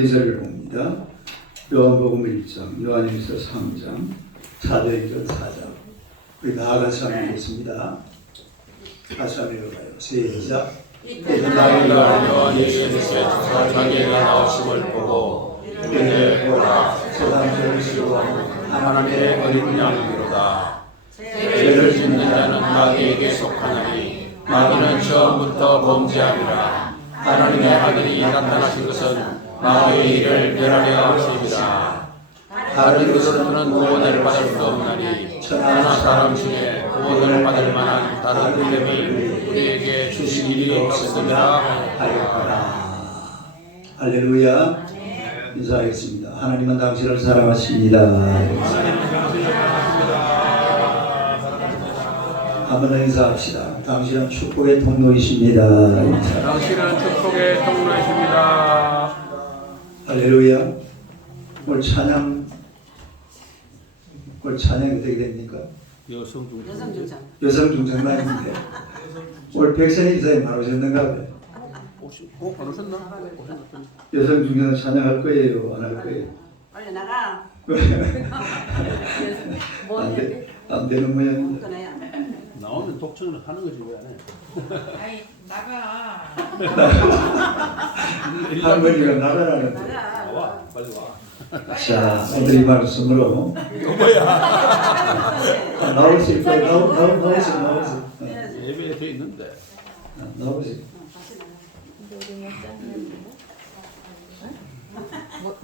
예서를 봅니다. 요한복음 1장, 요한일서 3장, 사도행전 4장. 우리 나아가서 한번 보겠습니다. 다시 한번 읽어봐요. 시작. 나이가 요한일서에서 자기가 나오심을 보고 이르되 보라 세상을 지루하고 하나님의 어린 양이로다. 죄를 짓는 자는 마귀에게 속하나니 마귀는 처음부터 범죄하리라. 하나님의 아들이 나타나신 것은 마귀의 일을 멸하려 하심이라. 다른 것으로는 구원을 받을 수 없나니 천하나 사람 중에 구원을 받을 만한 다른 이름이 우리에게 주신 일이 없었느니라 하였구나. 할렐루야. 인사하겠습니다. 하나님은 당신을 사랑하십니다. 한번 인사합시다. 당신은 축복의 통로이십니다. 당신은 축복의 통로이십니다. 할렐루야. 오늘 찬양이 어떻게 됩니까? 여성 중장난인데 오늘 백선희 기사님 바로 오셨는가 봐요. 안 오셨나? 여성 중장난 찬양할 거예요? 안 할 거예요? 빨리 나가. 안 되는 모양입니다. 나오면 독청을 하는 거지 왜 안 해? 아이 나가. 할머니가 나가라는 거. 나와 빨리 와. 자, 오늘 이 말씀으로 나올 수 있고 나오세요. 예배에 돼 있는데. 나오세요.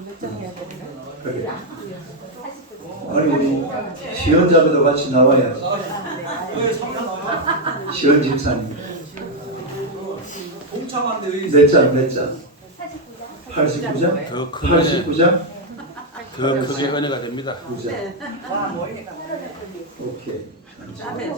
몇장 해야 되나? 그래. 아니 우리 시연자매도 같이 나와야지. 시연 집사님. 몇 장? 89장? 더 크게 89장? 더 크게 은혜가 됩니다. 9장. 와 머리가. 오케이. 앞에.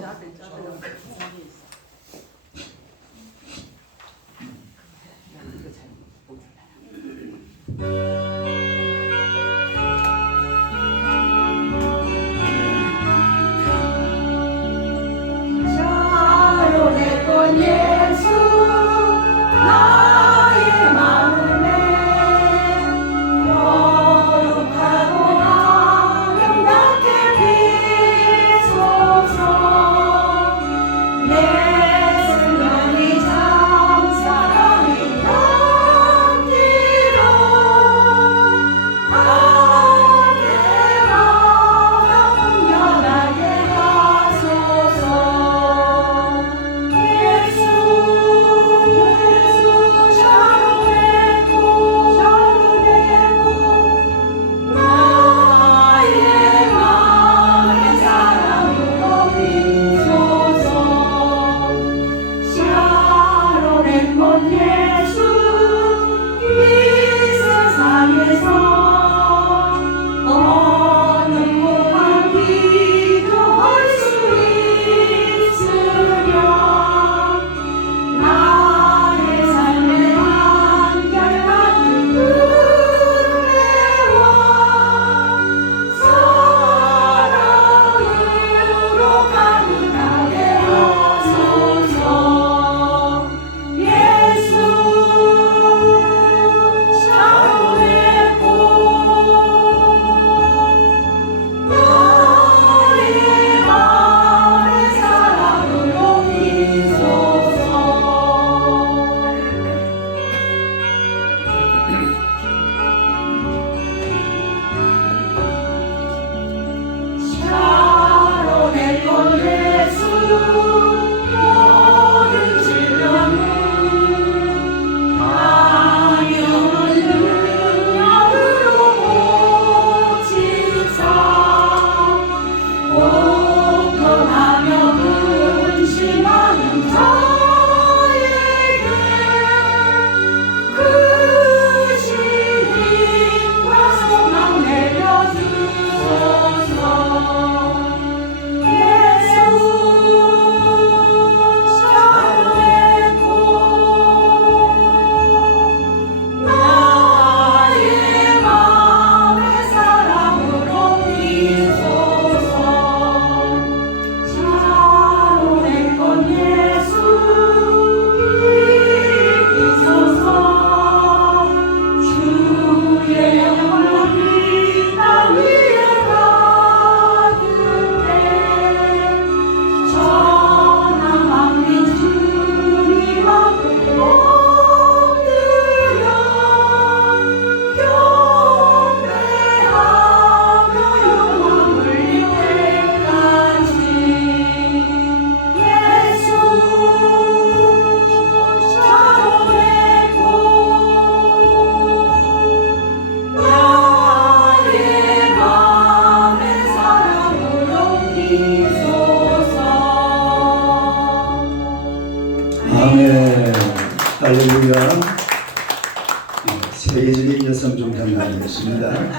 여성중장관이었습니다.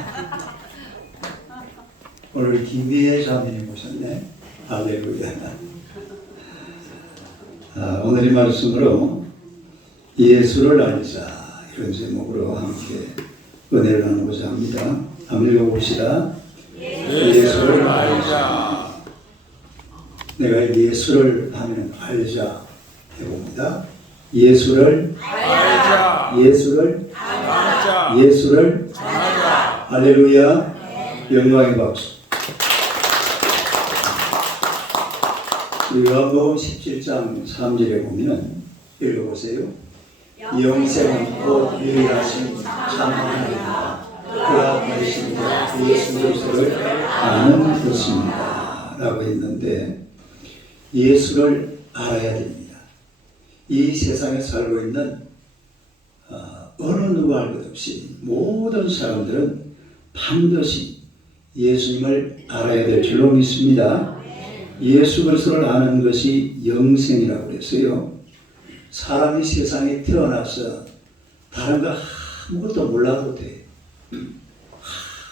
오늘 김미애 자매님 오셨네. 할렐루야. 오늘의 말씀으로 예수를 알자 이런 제목으로 함께 은혜를 나누고자 합니다. 한번 읽어봅시다. 예수를 알자. 내가 예수를 하면 알자 해봅니다. 예수를 알자. 예수를 알자. 예수를 알자. 할렐루야. 영광의 박수. 요한복음 17장 3절에 보면 읽어보세요. 영생은 곧 유일하신 참 하나님과 그가 보내신 자 예수 그리스도를 아는 것입니다 라고 했는데, 예수를 알아야 됩니다. 이 세상에 살고 있는 어느 누구 할 것 없이 모든 사람들은 반드시 예수님을 알아야 될 줄로 믿습니다. 예수 그리스도를 아는 것이 영생이라고 했어요. 사람이 세상에 태어나서 다른 거 아무것도 몰라도 돼.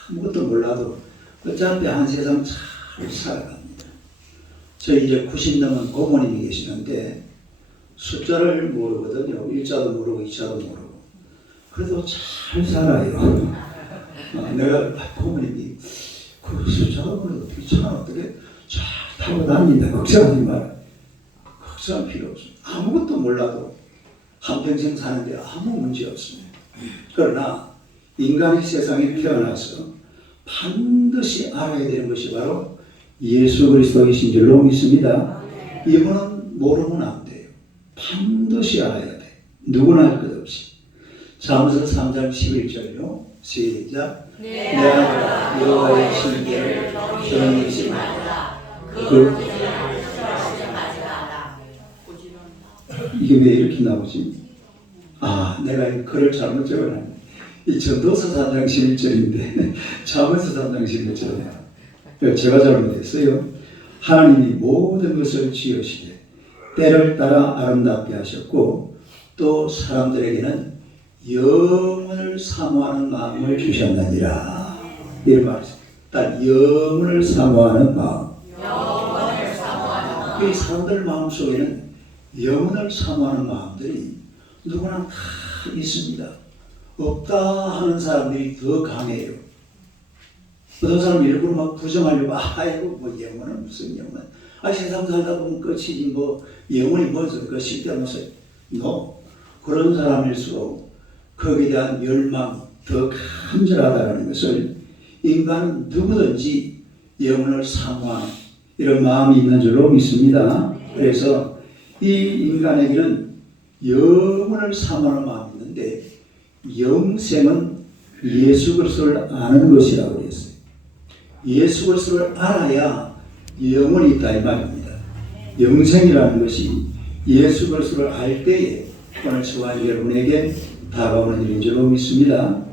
아무것도 몰라도 어차피 한 세상 잘 살아갑니다. 저희 이제 90 넘은 고모님이 계시는데 숫자를 모르거든요. 1자도 모르고 2자도 모르고. 그래도 잘 살아요. 내가 고모님이 그 숫자가 모르고 어떻게 차 어떻게 잘 타고 다닌다. 걱정하지 마라. 걱정할 필요 없습니다. 아무것도 몰라도 한평생 사는데 아무 문제 없습니다. 그러나 인간이 세상에 태어나서 반드시 알아야 되는 것이 바로 예수 그리스도이신 줄로 믿습니다. 이분은 모르면 안 돼요. 반드시 알아야 돼. 누구나 할 것 없이. 잠언서 3장 11절요. 시작. 내 아들아 여호와의 신계를 변하지 말라. 이게 왜 이렇게 나오지? 내가 이 글을 잘못 적어놨네. 이 전도서 3장 11절인데 잠언서 3장 11절이에요. 제가 잘못했어요. 하나님이 모든 것을 지으시되 때를 따라 아름답게 하셨고 또 사람들에게는 영혼을 사모하는 마음을 주셨느니라. 이런 말이죠. 딱 영혼을 사모하는 마음. 이 사람들 마음속에는 영혼을 사모하는 마음들이 누구나 다 있습니다. 없다 하는 사람들이 더 강해요. 어떤 사람 일부러 막 부정하려고 아이고 뭐 영혼은 무슨 영혼, 세상 살다 보면 끝이지 뭐 영혼이 뭐죠? 그 쓸데없어요. 그런 사람일수록 거기에 대한 열망이 더 간절하다는 것을 인간은 누구든지 영혼을 사모하는 이런 마음이 있는 줄로 믿습니다. 그래서 이 인간에게는 영혼을 사모하는 마음이 있는데 영생은 예수 그리스도를 아는 것이라고 했어요. 예수 그리스도를 알아야 영혼이 있다 이 말입니다. 영생이라는 것이 예수 그리스도를 알 때에 오늘 저와 여러분에게 다가오는 일인 줄로 믿습니다.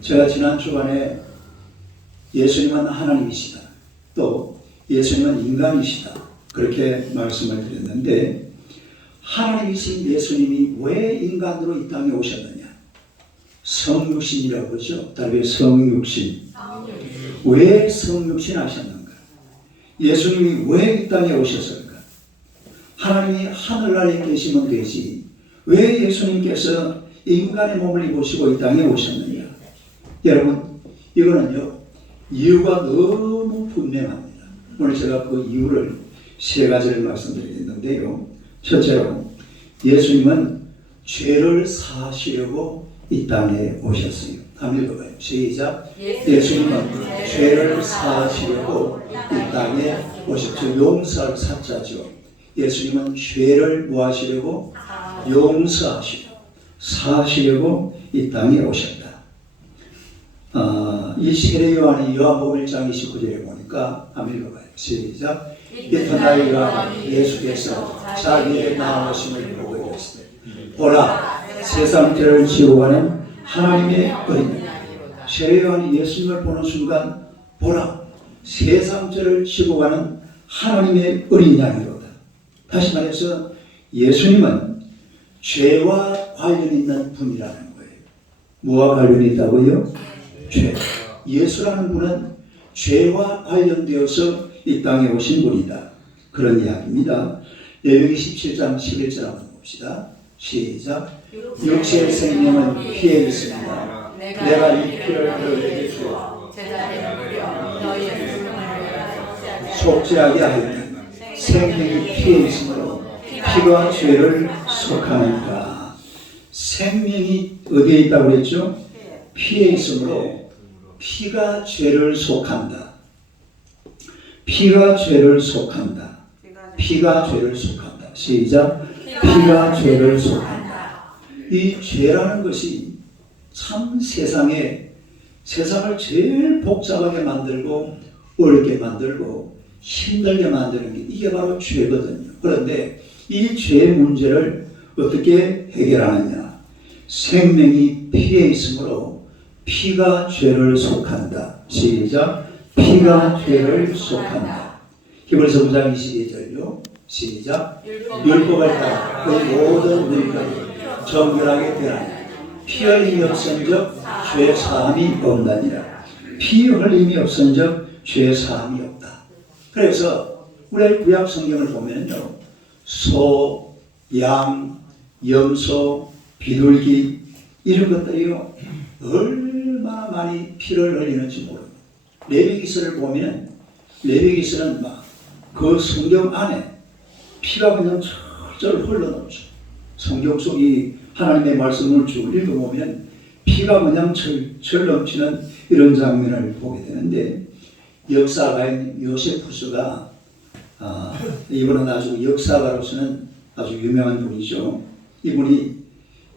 제가 지난 주간에 예수님은 하나님이시다, 또 예수님은 인간이시다 그렇게 말씀을 드렸는데, 하나님이신 예수님이 왜 인간으로 이 땅에 오셨느냐? 성육신이라고 하죠. 다르게 성육신. 왜 성육신 하셨는가? 예수님이 왜 이 땅에 오셨을까? 하나님이 하늘나라에 계시면 되지 왜 예수님께서 인간의 몸을 입으시고 이 땅에 오셨느냐? 여러분, 이거는요 이유가 너무 분명합니다. 오늘 제가 그 이유를 세 가지를 말씀드리겠는데요. 첫째로 예수님은 죄를 사하시려고 이 땅에 오셨어요. 한번 읽어봐요. 시작. 예수님은 죄를 사하시려고 이 땅에 오셨죠. 용서할 사자죠. 예수님은 죄를 뭐 하시려고? 용서하시고 사하시려고 이 땅에 오셨다. 이 시간에 요한복음 1장 29절에 보니까 한번 읽어봐요. 시작. 이튿날 요한은 예수께서 자기의 나오심을 보고 이르시되 보라, 세상 죄를 지고 가는 하나님의 어린이. 세례요한이 예수님을 보는 순간 보라, 세상 죄를 지고 가는 하나님의 어린 양이로다. 다시 말해서 예수님은 죄와 관련 있는 분이라는 거예요. 뭐와 관련이 있다고요? 죄. 예수라는 분은 죄와 관련되어서 이 땅에 오신 분이다. 그런 이야기입니다. 레위기 17장 11절 한번 봅시다. 시작. 육체의 생명은 피에 있습니다. 내가 이 피를 너희에게 주어 제자리에 뿌려 너희의 생명을 속죄하게 하였다. 생명이 피에 있으므로 피가 죄를 속하니까. 생명이 어디에 있다고 그랬죠? 피에 있으므로 피가 죄를 속한다. 피가 죄를 속한다. 피가 죄를 속한다. 시작. 피가 죄를 속한다. 이 죄라는 것이 참 세상을 제일 복잡하게 만들고 어렵게 만들고 힘들게 만드는 게 이게 바로 죄거든요. 그런데 이 죄 문제를 어떻게 해결하느냐? 생명이 피에 있으므로 피가 죄를 속한다. 시작. 피가 죄를 속한다. 히브리서 9장 22절요. 시작. 율법을 따라 그 모든 물건이 정결하게 되라니 피 흘림이 없은즉 죄 사함이 없나니라. 피 흘림이 없은즉 죄 사함이 없다. 그래서 우리 구약 성경을 보면요, 소, 양, 염소, 비둘기 이런 것들이요 얼마나 많이 피를 흘리는지 모릅니다. 레위기서를 보면 레위기서는 막 그 성경 안에 피가 그냥 철철 흘러넘쳐. 성경 속이 하나님의 말씀을 쭉 읽어보면 피가 그냥 철철 넘치는 이런 장면을 보게 되는데, 역사가인 요세푸스가 이분은 아주 역사가로서는 아주 유명한 분이죠. 이분이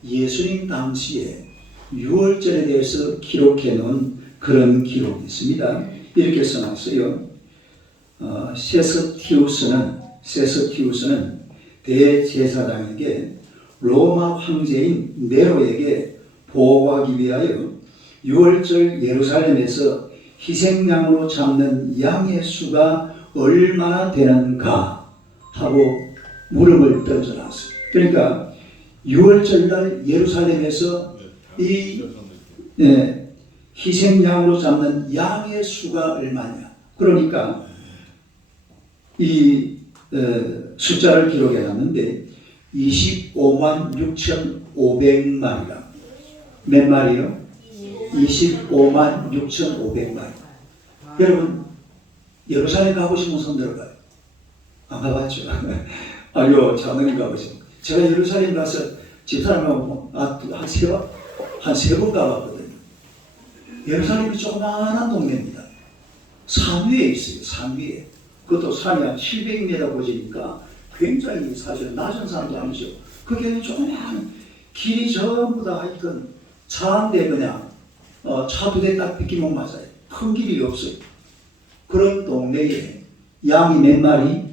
예수님 당시에 유월절에 대해서 기록해 놓은 그런 기록이 있습니다. 이렇게 써놨어요. 세스티우스는 대제사장에게 로마 황제인 네로에게 보고하기 위하여 유월절 예루살렘에서 희생양으로 잡는 양의 수가 얼마나 되는가 하고 물음을 던져놨어요. 그러니까 유월절날 예루살렘에서 이 희생양으로 잡는 양의 수가 얼마냐. 그러니까 이 숫자를 기록해놨는데 25만 6,500마리라. 몇 마리요? 25만 6,500마리. 여러분 예루살렘 가보신 분 손 들어봐요. 안 가봤죠? 아니요, 장로님 가보신. 제가 예루살렘 가서 집사람하고 한 세 번 가봤거든요. 예루살렘이 조그마한 동네입니다. 산 위에 있어요. 산 위에. 그것도 산이 한 700m 고지니까 굉장히 사실 낮은 산도 아니죠. 그게 조그마한 길이 전부 다 하여튼 차 한 대 그냥 차 두 대 딱 빗기면 맞아요. 큰 길이 없어요. 그런 동네에 양이 몇 마리?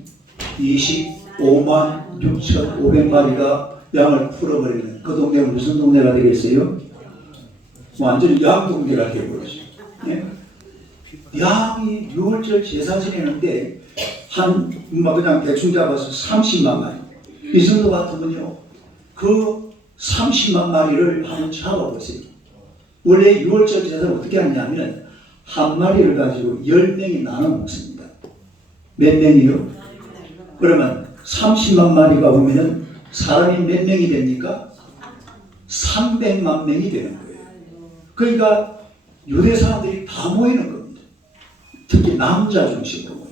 25만 6,500마리가 양을 풀어버리는 그 동네가 무슨 동네가 되겠어요? 완전히 양 동네가 되어버리죠. 예? 양이 6월절 제사 지내는데 그냥 대충 잡아서 30만 마리. 이 정도 같으면요, 그 30만 마리를 한번 잡아보세요. 원래 6월절 제사를 어떻게 하냐면 한 마리를 가지고 10명이 나눠 먹습니다. 몇 명이요? 그러면 30만 마리가 오면은 사람이 몇 명이 됩니까? 300만 명이 되는 거예요. 그러니까 유대 사람들이 다 모이는 겁니다. 특히 남자 중심으로 모여요.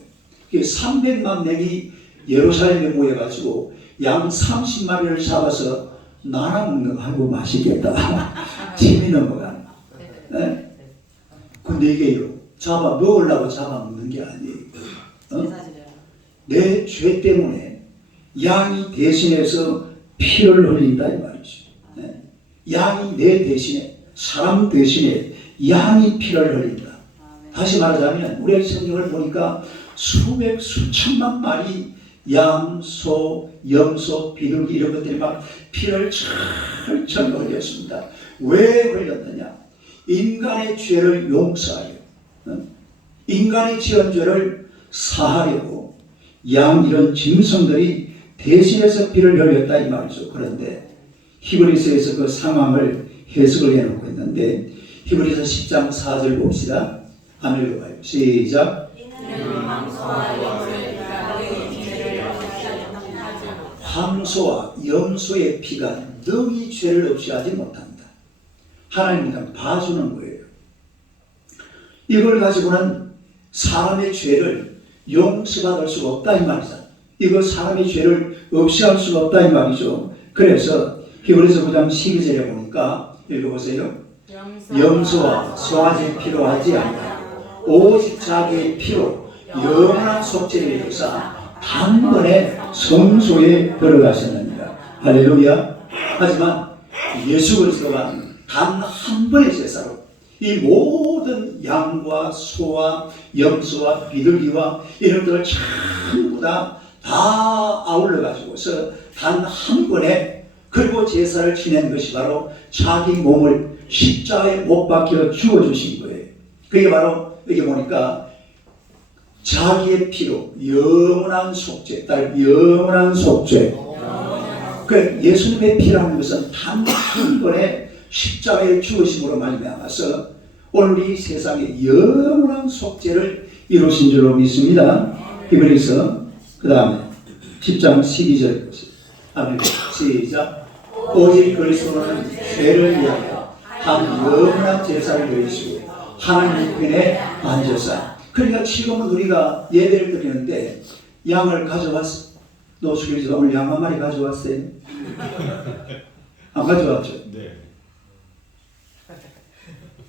300만 명이 예루살렘에 모여가지고 양 30마리를 잡아서 나눠 먹는 거 하고 맛있겠다. 침이 넘어가네. 네? 근데 이게요, 잡아 먹으려고 잡아 먹는 게 아니에요. 내 죄 때문에 양이 대신해서 피를 흘린다 이 말이죠. 네? 양이 내 대신에, 사람 대신에 양이 피를 흘린다. 다시 말하자면 우리 성경을 보니까 수천만 마리 양, 소, 염소, 비둘기 이런 것들이 막 피를 철철 흘렸습니다. 왜 흘렸느냐? 인간의 죄를 용서하여, 인간이 지은 죄를 사하려고 양 이런 짐승들이 대신해서 피를 흘렸다 이 말이죠. 그런데 히브리서에서 그 상황을 해석을 해놓고 있는데 히브리서 10장 4절 봅시다. 한번 읽어봐요. 시작. 황소와 염소의 피가 능히 죄를 없이 하지 못합니다. 하나님은 봐주는 거예요. 이걸 가지고는 사람의 죄를 용서받을 수가 없다 이 말이죠. 이거 사람의 죄를 없이 할 수가 없다 이 말이죠. 그래서 히브리서 9장 12절에 보니까 읽어보세요. 염소와 송아지 피로 하지 않고 오직 자기의 피로 영원한 속죄를 이루사 단번에 성소에 들어가셨느니라. 할렐루야. 하지만 예수 그리스도가 단 한 번의 제사로 이 모든 양과 소와 염소와 비둘기와 이런 것들을 전부 다 아울러 가지고서 단 한 번에 그리고 제사를 지낸 것이 바로 자기 몸을 십자가에 못 박혀 죽어주신 거예요. 그게 바로 여기 보니까 자기의 피로 영원한 속죄, 영원한 속죄. 그 예수님의 피라는 것은 단 한 번에 십자가의 죽으심으로 말미암아서 오늘 이 세상에 영원한 속죄를 이루신 줄로 믿습니다. 히브리서 그 다음에 10장 12절 보세요. 아멘. 시작. 오직 그리스도는 죄를 위하여 한 영원한 제사를 드리시고 하나님 편에 앉으사. 그러니까 지금은 우리가 예배를 드리는데 양을 가져왔어. 노숙일지가 오늘 양 한 마리 가져왔어요? 안 가져왔죠? 네.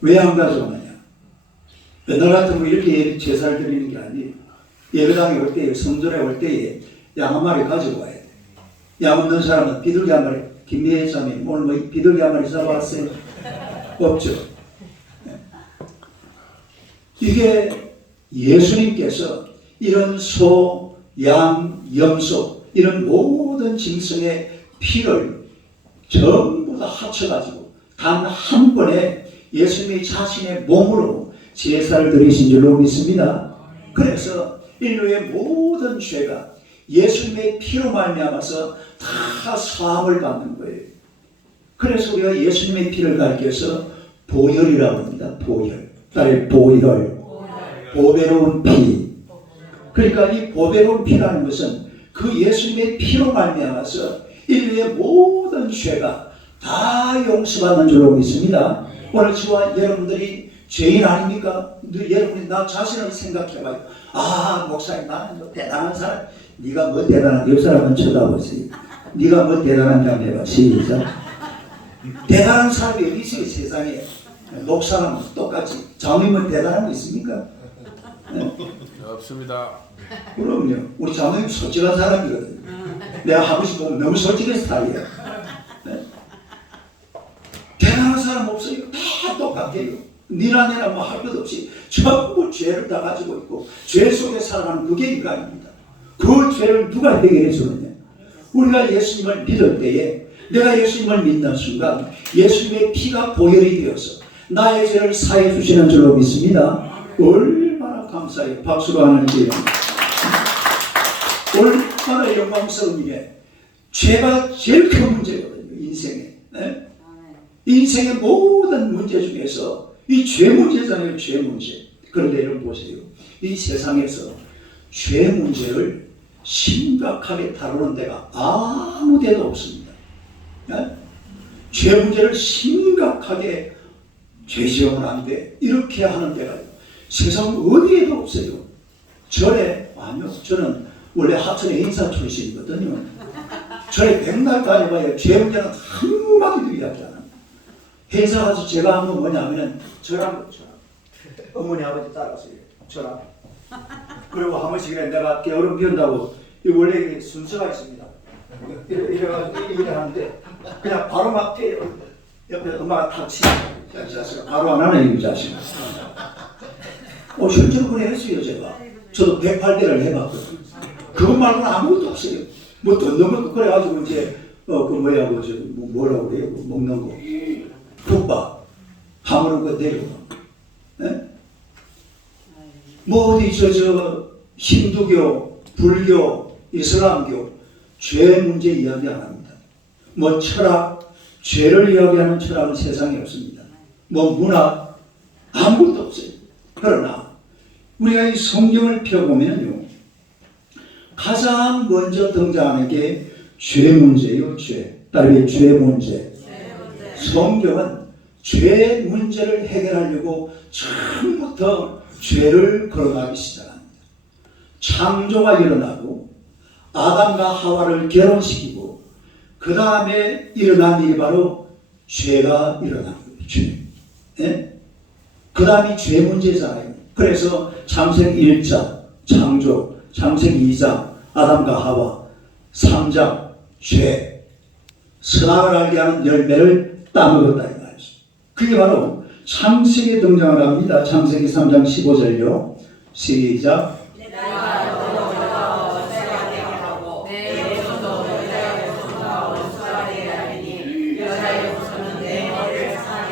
왜 안 가져오느냐? 옛날 같으면 이렇게 제사를 드리는 게 아니에요. 예배당에 올 때에, 성전에 올 때에 양 한 마리 가지고 와야 돼. 양 없는 사람은 비둘기 한 마리, 김미애 자매님 오늘 뭐 비둘기 한 마리 잡아왔어요? 없죠. 이게 예수님께서 이런 소, 양, 염소 이런 모든 짐승의 피를 전부 다 합쳐가지고 단 한 번에 예수님이 자신의 몸으로 제사를 드리신 줄로 믿습니다. 그래서 인류의 모든 죄가 예수님의 피로 말미암아서 다 사함을 받는 거예요. 그래서 우리가 예수님의 피를 가리켜서 보혈이라고 합니다. 보혈. 딸의 보혈. 보배로운 피. 그러니까 이 보배로운 피라는 것은 그 예수님의 피로 말미암아서 인류의 모든 죄가 다 용서받는 줄로 믿습니다. 오늘 저와 여러분들이 죄인 아닙니까? 여러분이 나 자신을 생각해봐요. 아, 목사님 나는 뭐 대단한 사람. 네가 뭐 대단한, 옆 사람은 쳐다보세요. 네가 뭐 대단한지 한번 해봐. 시작. 대단한 사람이 어디 있어요 세상에. 목사는 똑같이. 장님은 대단한 거 있습니까? 네? 없습니다. 그럼요. 우리 장모님 솔직한 사람이거든요. 내가 한 번씩 보면 너무 솔직한 스타일이야. 네? 대단한 사람 없어요. 다 똑같아요. 니나 내나 뭐 할 것 없이 전부 죄를 다 가지고 있고 죄 속에 살아가는 그게 인간입니다. 그 죄를 누가 해결해 주느냐? 우리가 예수님을 믿을 때에 내가 예수님을 믿는 순간 예수님의 피가 보혈이 되어서 나의 죄를 사해 주시는 줄로 믿습니다. 얼마나 감사해요. 박수로 하는지. 얼마나 영광스러운 일에 죄가 제일 큰 문제거든요. 인생에. 네? 인생의 모든 문제 중에서 이 죄 문제잖아요. 죄 문제. 그런데 여러분 보세요. 이 세상에서 죄 문제를 심각하게 다루는 데가 아무 데도 없습니다. 네? 죄 문제를 심각하게 죄 지으면 안 돼. 이렇게 하는 데가 세상 어디에도 없어요. 아니요. 저는 원래 하천의 인사 출신이거든요. 절에 백날 다녀봐야 죄 문제는 한마디도 이야기 안 합니다. 회사 가서 제가 한 건 뭐냐면은 저랑 어머니 아버지 따라서 저랑 그리고 한 번씩 내가 게으름 피운다고 원래 순서가 있습니다. 이래가지고 일을 하는데 그냥 바로 막 태요. 옆에 엄마가 탁 치고 바로 안 하네 이 자식. 실제로 그래 했어요 제가. 저도 108대를 해봤거든요. 그것 말고는 아무것도 없어요. 뭐 던는 것도 그래가지고 이제 그 뭐야 뭐라고 그래요 먹는 거 국밥 하모는 거 내리고 네? 뭐 어디 저 힌두교 불교 이슬람교 죄 문제 이야기 안 합니다. 뭐 철학 죄를 이야기하는 철학은 세상에 없습니다. 뭐 문학 아무것도 없어요. 그러나 우리가 이 성경을 펴보면요, 가장 먼저 등장하는 게 죄 문제예요. 죄. 따르게 죄 문제. 성경은 죄 문제를 해결하려고 처음부터 죄를 거론하기 시작합니다. 창조가 일어나고 아담과 하와를 결혼시키고 그 다음에 일어난 일이 바로 죄가 일어난 거예요. 죄. 예? 그 다음이 죄 문제잖아요. 그래서 창세기 1장 창조, 창세기 2장 아담과 하와, 3장 죄, 선악을 알게 하는 열매를 따먹었다 이 말이죠. 그게 바로 창세기에 등장을 합니다. 창세기 3장 15절요. 시작.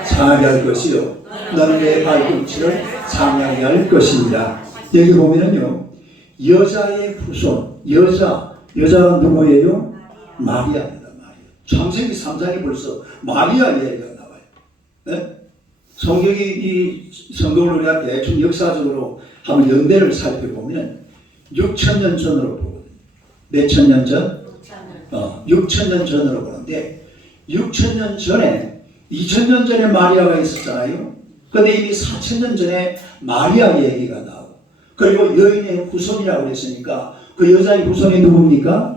상하게 할 것이요 너는 내 발꿈치를 상하게 할 것입니다. 여기 보면은요, 여자의 후손, 여자가 누구예요? 마리아입니다. 마리아. 창세기 3장에 벌써 마리아 이야기가 나와요. 네? 성경이 이 성경을 우리가 대충 역사적으로 한번 연대를 살펴보면 6,000년 전으로 보거든요. 몇천 년 전? 6,000년 전으로 보는데 6,000년 전에 2,000년 전에 마리아가 있었잖아요. 근데 이미 4,000년 전에 마리아 얘기가 나오고 그리고 여인의 후손이라고 했으니까 그 여자의 후손이 누굽니까?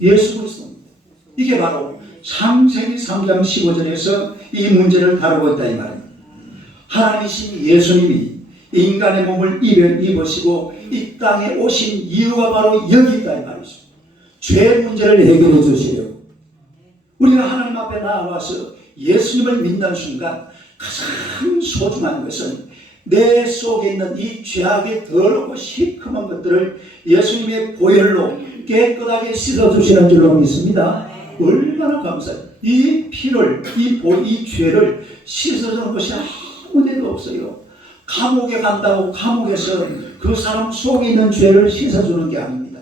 예수 그리스도입니다. 이게 바로 창세기 3장 15절에서 이 문제를 다루고 있다 이 말입니다. 하나님이신 예수님이 인간의 몸을 입으시고 이 땅에 오신 이유가 바로 여기 있다 이 말이죠. 죄 문제를 해결해 주시려고 우리가 하나님 앞에 나와서 예수님을 믿는 순간 가장 소중한 것은 내 속에 있는 이 죄악의 더럽고 시커먼 것들을 예수님의 보혈로 깨끗하게 씻어주시는 줄로 믿습니다. 얼마나 감사해요. 이 피를, 이 죄를 씻어주는 것이 아무 데도 없어요. 감옥에 간다고 감옥에서 그 사람 속에 있는 죄를 씻어주는 게 아닙니다.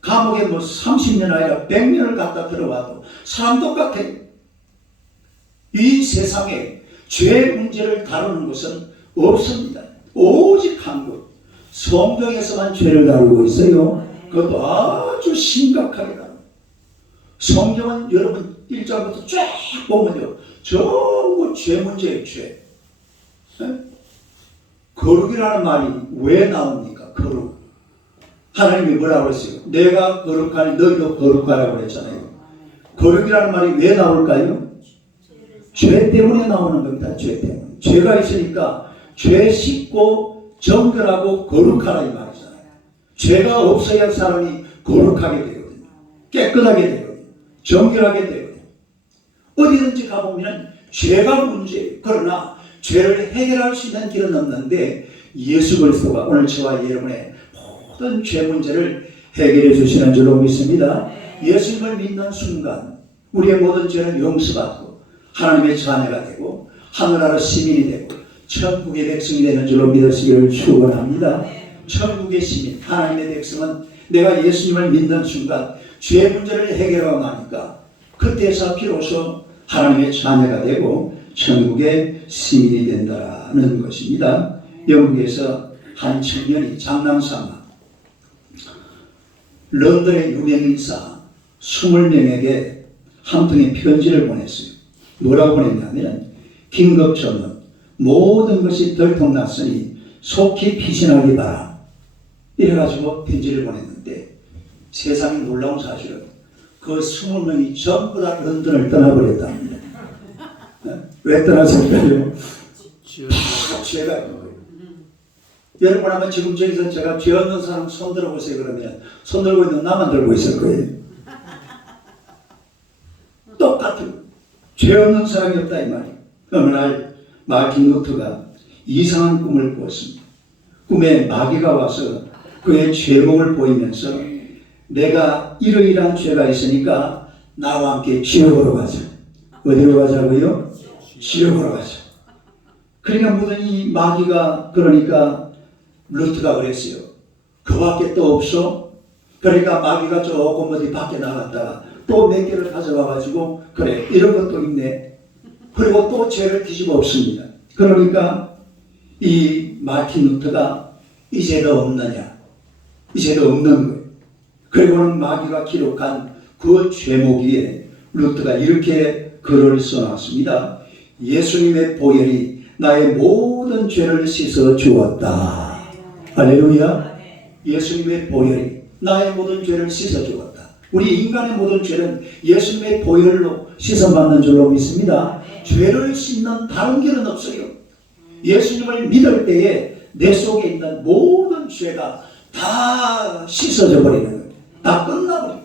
감옥에 뭐 30년 아니라 100년을 갖다 들어와도 사람 똑같아요. 이 세상에 죄 문제를 다루는 것은 없습니다. 오직 한 것. 성경에서만 죄를 다루고 있어요. 그것도 아주 심각하게 다룹니다. 성경은 여러분 1장부터 쫙 보면요. 전부 죄 문제예요. 죄. 거룩이라는 말이 왜 나옵니까? 거룩. 하나님이 뭐라고 했어요? 내가 거룩하니 너희도 거룩하라고 그랬잖아요. 거룩이라는 말이 왜 나올까요? 죄 때문에 나오는 겁니다. 죄 때문에. 죄가 있으니까 죄 씻고 정결하고 거룩하라 이 말이잖아요. 죄가 없어야 사람이 거룩하게 되거든요. 깨끗하게 되거든요. 정결하게 되거든요. 어디든지 가보면 죄가 문제예요. 그러나 죄를 해결할 수 있는 길은 없는데 예수 그리스도가 오늘 저와 여러분의 모든 죄 문제를 해결해 주시는 줄로 믿습니다. 예수님을 믿는 순간 우리의 모든 죄는 용서받고 하나님의 자녀가 되고 하늘나라 시민이 되고 천국의 백성이 되는 줄로 믿으시기를 축원합니다. 천국의 시민, 하나님의 백성은 내가 예수님을 믿는 순간 죄 문제를 해결하고 나니까 그때서 비로소 하나님의 자녀가 되고 천국의 시민이 된다는 것입니다. 영국에서 한 청년이 장난삼아 런던의 유명인사 20명에게 한 통의 편지를 보냈어요. 뭐라고 보냈냐면 긴급전문 모든 것이 들통났으니 속히 피신하기 바라. 이래가지고 편지를 보냈는데 세상에 놀라운 사실은 그 20명이 전부 다 런던을 떠나버렸답니다. 왜 떠났을까요? 다 죄가 있는 거예요. 여러분 한번 지금 저기서 제가 죄 없는 사람 손 들어보세요 그러면 손 들고 있는 나만 들고 있을 거예요. 똑같은 죄 없는 사람이 없다 이 말이에요. 어느 날 마틴 루터가 이상한 꿈을 꾸었습니다. 꿈에 마귀가 와서 그의 죄목을 보이면서 내가 이러이러한 죄가 있으니까 나와 함께 지옥으로 가자. 어디로 가자고요? 지옥으로 가자. 그러니까 모든 이 마귀가 그러니까 루트가 그랬어요. 그밖에 또 없어? 그러니까 마귀가 조금 어디 밖에 나갔다가 또 몇 개를 가져와 가지고 그래 이런 것도 있네. 그리고 또 죄를 뒤집어 엎습니다. 그러니까 이 마틴 루터가 이 죄도 없느냐, 이 죄도 없는 거예요. 그리고는 마귀가 기록한 그 죄목 위에 루터가 이렇게 글을 써놨습니다. 예수님의 보혈이 나의 모든 죄를 씻어 주었다. 할렐루야. 예수님의 보혈이 나의 모든 죄를 씻어 주었다. 우리 인간의 모든 죄는 예수님의 보혈로 씻어받는 줄로 믿습니다. 죄를 씻는 다른 길은 없어요. 예수님을 믿을 때에 내 속에 있는 모든 죄가 다 씻어져 버리는 거예요. 다 끝나버려요.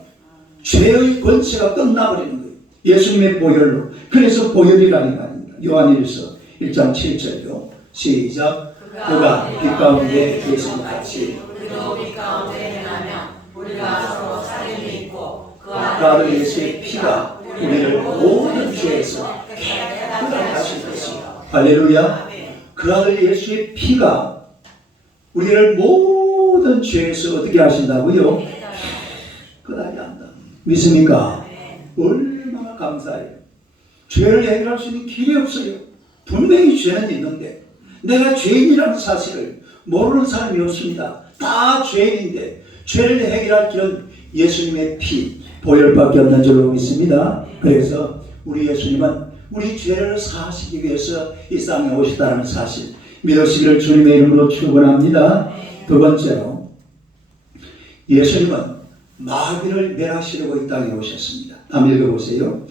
죄의 권세가 끝나버리는 거예요. 예수님의 보혈로. 그래서 보혈이라는 말입니다. 요한일서 1장 7절요. 시작. 그가 빛 가운데 계신 같이 우리도 빛 가운데 행하면 우리가 서로 사귐이 있고 그 그 아들 예수의 피가 우리를 모든 죄에서 깨끗하게 하실 것이다. 할렐루야. 그 아들 예수의 피가 우리를 모든 죄에서 어떻게 하신다고요? 깨끗하게 한다. 믿습니까? 얼마나 감사해요. 죄를 해결할 수 있는 길이 없어요. 분명히 죄는 있는데 내가 죄인이라는 사실을 모르는 사람이 없습니다. 다 죄인인데 죄를 해결할 길은 예수님의 피, 보혈밖에 없는 줄로 믿습니다. 그래서 우리 예수님은 우리 죄를 사하시기 위해서 이 땅에 오셨다는 사실 믿으시기를 주님의 이름으로 축원합니다. 두 번째로 예수님은 마귀를 멸하시려고 이 땅에 오셨습니다. 한번 읽어보세요.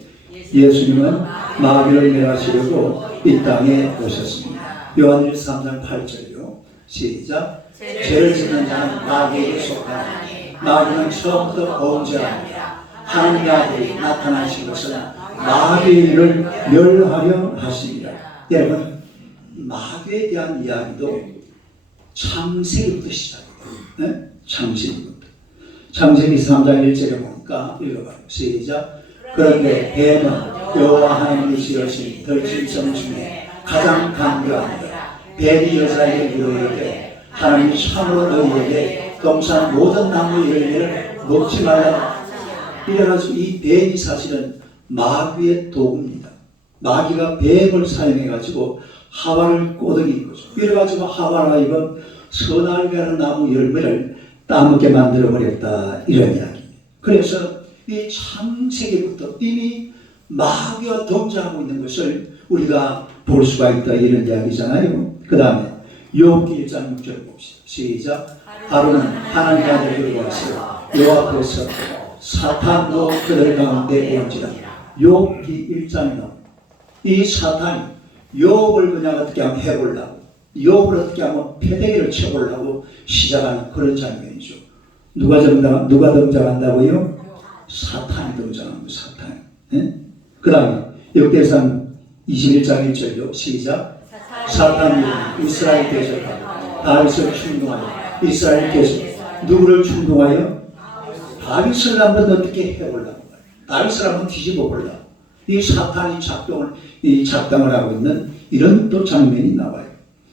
예수님은 마귀를 멸하시려고 이 땅에 오셨습니다. 요한일서 3장 8절이요. 시작. 죄를 짓는 자는 마귀에게 속하나니 마귀는 처음부터 범죄합니다. 하나님의 아들이 나타나신 것은 마귀의 일을 멸하려 하십니다. 여러분, 마귀에 대한 이야기도 창세기부터 시작해요. 네? 창세기부터. 창세기 3장 1절에 보니까 읽어봐요. 시작. 그런데 뱀은 여호와 하나님이 지으신 들짐승 중에 가장 강교합니다. 뱀이 여자에게 물어이르되 하나님이 참으로 너희에게 동산 모든 나무 열매를 먹지 말라. 이래가지고 이 뱀이 사실은 마귀의 도구입니다. 마귀가 뱀을 사용해가지고 하와를 꼬드긴 거죠. 이래가지고 하와가 이건 선악을 가는 나무 열매를 따먹게 만들어버렸다. 이런 이야기입니다. 그래서 이 창세기부터 이미 마귀가 동작하고 있는 것을 우리가 볼 수가 있다. 이런 이야기잖아요. 그 다음에 욥기 1장 6절 봅시다. 시작. 하루는 하나님의 아들을 와서 여호와 앞에서 사탄도 그들 가운데 온지라. 욥기 1장에 나옵니다. 이 사탄이 욥을 그냥 어떻게 하면 해보려고, 욥을 어떻게 하면 패대기를 쳐보려고 시작하는 그런 장면이죠. 누가 등장한다고요? 사탄이 등장합니다. 사탄이. 네? 그 다음에 역대상 21장 1절요. 시작. 사탄이 이스라엘 대적하고 다윗을 충동하여 이스라엘께서 누구를 충동하여? 다윗을 한번 어떻게 해보려고, 다윗을 한번 뒤집어 보려고 이 사탄이 작동을 하고 있는 이런 또 장면이 나와요.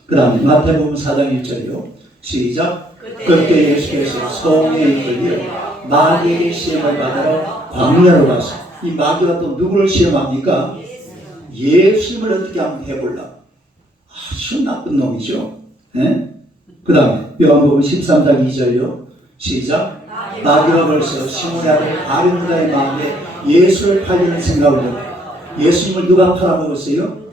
그 다음에 마태복음 4장 1절이요. 시작. 그때 예수께서 성령에 이끌려 마귀에게 시험을 받으러 광야로 가서, 이 마귀가 또 누구를 시험합니까? 예수님을 어떻게 한번 해보려고. 아주 나쁜 놈이죠. 그 다음에 요한복음 13장 2절요. 시작. 마귀가 벌써 시몬의 아들 바리무다의 마음에 예수를 팔리는 생각을 해요. 예수님을 누가 팔아먹었어요?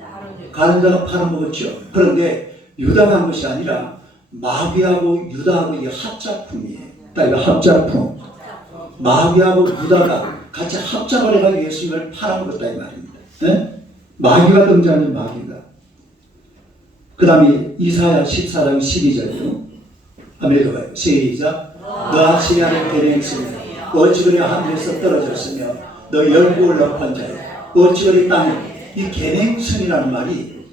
가룟자가 팔아먹었죠. 그런데 유다가 한 것이 아니라 마귀하고 유다하고 이게 합작품이에요. 이거 합작품. 마귀하고 유다가 같이 합작을 해가지고 예수님을 팔아먹었다 이 말입니다. 네? 마귀가 등장하는 마귀가. 그 다음에 이사야 14장 12절이요. 한번 읽어봐요. 시작. 너 아침에 하는 계명성이 어찌 그리 하늘에서 떨어졌으며 너 열국을 엎은 자여 어찌 그리 땅에. 이 계명성이라는 말이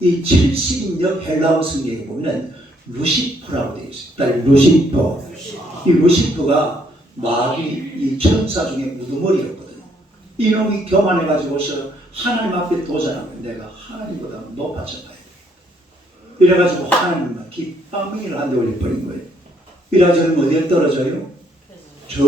이 70인역 헬라어 성경에 보면 루시퍼라고 되어 있어요. 루시퍼. 이 루시퍼가 마귀 이 천사 중에 우두머리였거든요. 이놈이 교만해가지고서 하나님 앞에 도전하고 내가 하나님보다 높아져봐야 돼. 이래가지고 하나님은 막 깃방맹이를 한 대 올려버린 거예요. 이래가지고 어디에 떨어져요? 저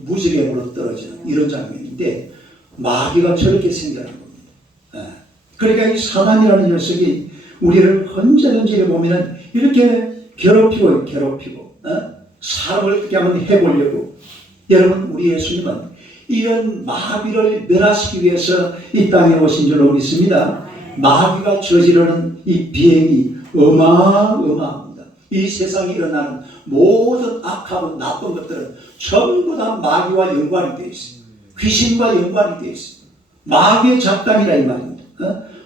무지개으로 떨어지는 이런 장면인데 마귀가 저렇게 생겨난 겁니다. 그러니까 이 사단이라는 녀석이 우리를 언제든지 보면은 이렇게 괴롭히고 사람을 어떻게 한번 해보려고. 여러분, 우리 예수님은 이런 마귀를 멸하시기 위해서 이 땅에 오신 줄로 믿습니다. 마귀가 저지르는 이 비행이 어마어마합니다. 이 세상에 일어나는 모든 악하고 나쁜 것들은 전부 다 마귀와 연관이 되어 있습니다. 귀신과 연관이 되어 있습니다. 마귀의 작단이라 이 말입니다.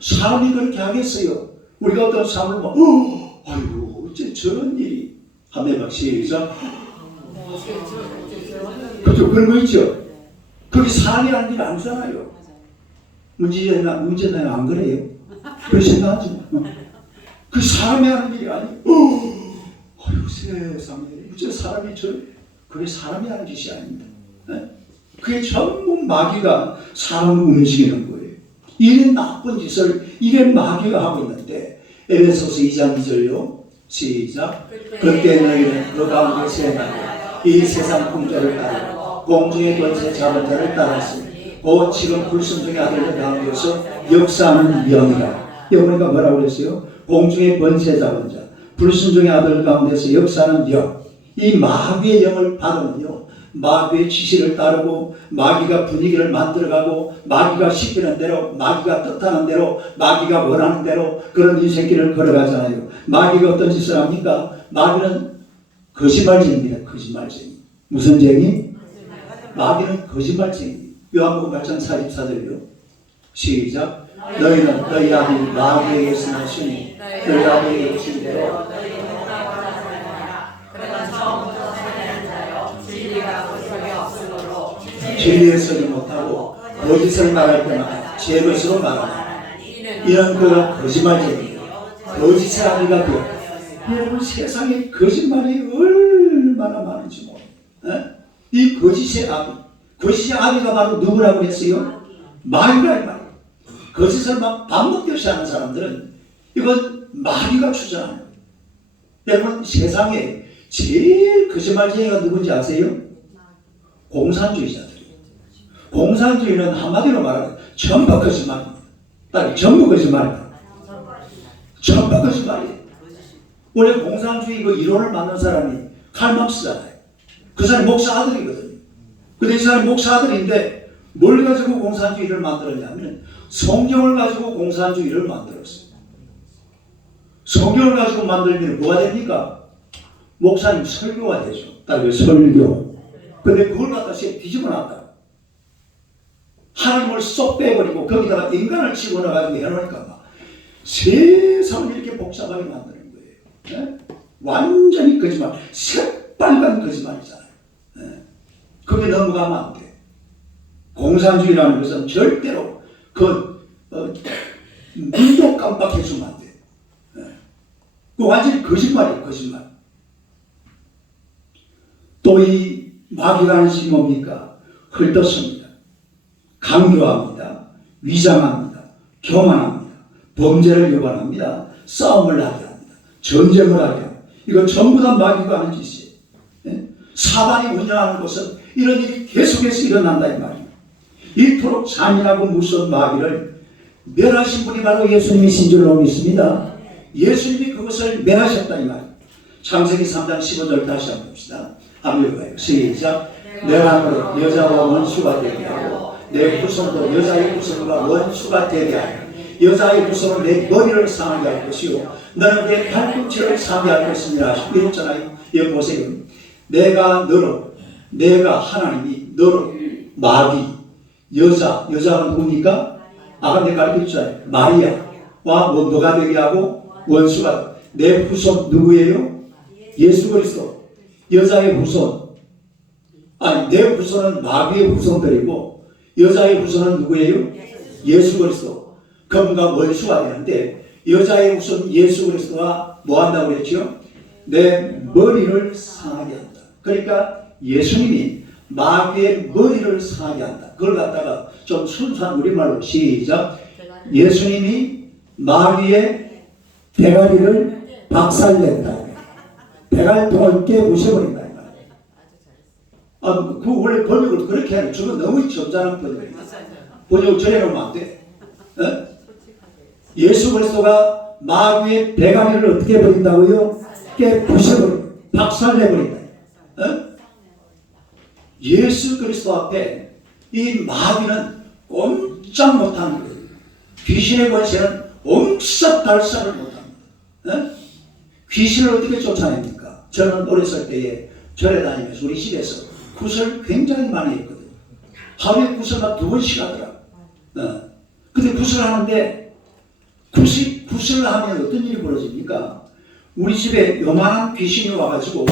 사람이 그렇게 하겠어요. 우리가 어떤 사람을 보면 아이고 어째 저런 일이 하면 막 시작 그죠? 그런 거 있죠. 그게 사람이 하는 일이 아니잖아요. 문제는 안 그래요. 그렇게 생각하지 마. 그 사람이 하는 일이 아니고 아이고 세상에 어째 사람이 그게 사람이 하는 짓이 아닙니다. 그게 전부 마귀가 사람을 움직이는 거예요. 이런 나쁜 짓을 이게 마귀가 하고 있는데 에베소서 2장 2절요. 시작. 그때 너희는 그 가운데 세나니 이 세상 풍조를 따르고 공중의 권세 잡은 자를 따랐으니 곧 지금 불순종의 아들들 가운데서 역사하는 영이라. 영어가 뭐라고 그랬어요? 공중의 권세 잡은 자, 불순종의 아들 가운데서 역사하는 영. 이 마귀의 영을 받으면요, 마귀의 지시를 따르고 마귀가 분위기를 만들어가고 마귀가 시키는 대로, 마귀가 뜻하는 대로, 마귀가 원하는 대로 그런 인생길을 걸어가잖아요. 마귀가 어떤 짓을 합니까? 마귀는 거짓말쟁이입니다. 거짓말쟁이. 무슨 쟁이? 마귀는 거짓말쟁이. 요한복음 8장 44절이요. 시작. 너희는 너희 아비 마귀에게서 나시니 너희 아비에게 주신 대로 진리에 서지 못하고 거짓을 말할 때마다 제 것으로 말하니 이런 그가 거짓말쟁이에요. 거짓의 아비가 되어. 여러분 세상에 거짓말이 얼마나 많은지 몰라요. 이 거짓의 아비, 거짓의 아비가 바로 누구라고 했어요? 마귀라 이 말이에요. 거짓을 막 밥 먹듯이 하는 사람들은 이건 마귀가 주장하는. 여러분 세상에 제일 거짓말쟁이가 누군지 아세요? 공산주의자들이에요. 공산주의는 한마디로 말하면 전부 거짓말입니다. 딱 전부 거짓말입니다. 전부 거짓말이에요. 원래 공산주의 그 이론을 만든 사람이 칼 막스잖아요. 그 사람이 목사 아들이거든요. 근데 이 사람이 목사 아들인데 뭘 가지고 공산주의를 만들었냐면 성경을 가지고 공산주의를 만들었어요. 성경을 가지고 만들면 뭐가 됩니까? 목사님 설교가 되죠. 딱 설교. 근데 그걸 갖다 뒤집어 놨다. 하나님을 쏙 빼버리고 거기다가 인간을 집어넣어가지고 해놓으니까 막 세상을 이렇게 복잡하게 만드는 거예요. 네? 완전히 거짓말, 새빨간 거짓말이잖아요. 네? 그게 넘어가면 안 돼. 공산주의라는 것은 절대로 눈도 깜빡해주면 안 돼. 네? 그 완전히 거짓말이에요. 거짓말. 또 이 마귀가 하는 것이 뭡니까? 헐떴습니다. 강요합니다. 위장합니다. 교만합니다. 범죄를 유발합니다. 싸움을 하게 합니다. 전쟁을 하게 합니다. 이건 전부 다 마귀가 하는 짓이에요. 네? 사단이 운영하는 것은 이런 일이 계속해서 일어난다 이 말이에요. 이토록 잔인하고 무서운 마귀를 멸하신 분이 바로 예수님이신 줄로 믿습니다. 예수님이 그것을 멸하셨다 이 말이에요. 창세기 3장 15절 다시 한번 봅시다. 한번 읽어요. 시작. 내가 너를 여자와 원수가 되게 하고 내 후손도 여자의 후손과 원수가 되게 하여 여자의 후손은 내 머리를 상하게 할 것이요 너는 내 팔꿈치를 상하게 할 것이니라 이랬잖아요. 여기 보세요. 내가 하나님이 너를 마귀 여자가 누굽니까? 아까 내가 가르쳤잖아요. 마리아와 뭐가 되게 하고 원수가 내 후손 누구예요? 예수 그리스도. 여자의 후손 내 후손은 마귀의 후손들이고 여자의 후손은 누구예요? 예수 그리스도. 그분과 원수가 되는데 여자의 후손 예수 그리스도가 뭐 한다고 그랬죠? 내 머리를 상하게 한다. 그러니까 예수님이 마귀의 머리를 상하게 한다. 그걸 갖다가 좀 순수한 우리말로 시작. 예수님이 마귀의 대가리를 박살냈다. 대갈통을 깨부셔버린다. 그 원래 번역을 그렇게 하는 저건 너무 점잖은 번역이에요. 번역을 저래 놓으면 안 돼. 예수 그리스도가 마귀의 대가리를 어떻게 해버린다고요? 깨부셔버린다. 박살내버린다. 어? 예수 그리스도 앞에 이 마귀는 꼼짝 못하는 거예요. 귀신의 권세는 옴싹달싹을 못합니다. 어? 귀신을 어떻게 쫓아냅니까? 저는 어렸을 때에 절에 다니면서 우리 집에서 굿을 굉장히 많이 했거든요. 하루에 굿을 막 2번씩 하더라고요. 근데 굿을 하는데 굿을 하면 어떤 일이 벌어집니까? 우리 집에 요만한 귀신이 와가지고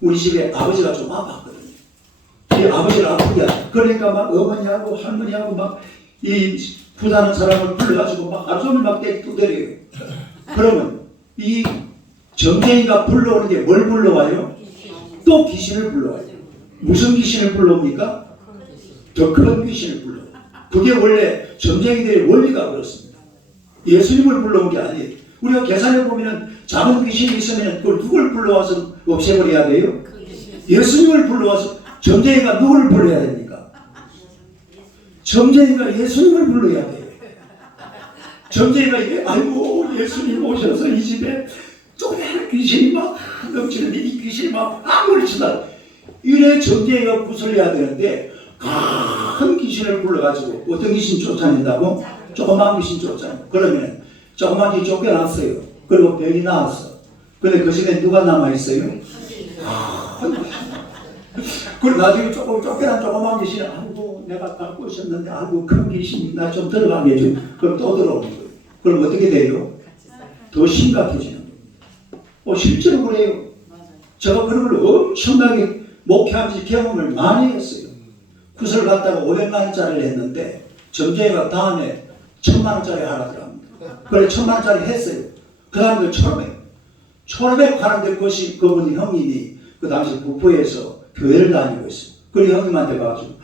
우리 집에 아버지가 좀 아팠거든요. 이 아버지를 아프게 하죠. 그러니까 막 어머니하고 할머니하고 막 이 굿하는 사람을 불러가지고 막 하루 종일 막 두드려요. 그러면 이 점쟁이가 불러오는 게 뭘 불러와요? 또 귀신을 불러와요. 무슨 귀신을 불러옵니까? 더 큰 귀신을 불러와요. 그게 원래 점쟁이들의 원리가 그렇습니다. 예수님을 불러온 게 아니에요. 우리가 계산해 보면은 작은 귀신이 있으면 그걸 누굴 불러와서 없애버려야 돼요? 예수님을 불러와서 점쟁이가 누구를 불러야 됩니까? 점쟁이가 예수님을 불러야 돼요. 점쟁이가 아이고 예수님 오셔서 이 집에 조그마한 귀신이 막 넘치는데 이 귀신이 막 아무리 치다 이래 점쟁이가 구슬려야 되는데 큰 귀신을 불러가지고 어떤 귀신 쫓아낸다고? 조그마한 귀신 쫓아내고 그러면 조그마한 귀신 쫓겨났어요. 그리고 병이 나왔어. 근데 그 시간에 누가 남아있어요? 그리고 나중에 조금 쫓겨난 조그마한 귀신이 아이고 내가 갖고 있었는데 아이고 큰 귀신이 나 좀 들어가게 해줘. 그럼 또 들어오는 거예요. 그럼 어떻게 돼요? 더 심각해지는 거예요. 실제로 그래요. 제가 그런 걸 엄청나게 목회하면서 경험을 많이 했어요. 굿을 갖다가 500만 원짜리를 했는데 점쟁이가 다음에 1000만 원짜리 하라더랍니다. 그래 1000만 원짜리 했어요. 그 다음에 1500 하는데 그분이 형님이 그 당시 부포에서 교회를 다니고 있어요. 그래 형님한테 가가지고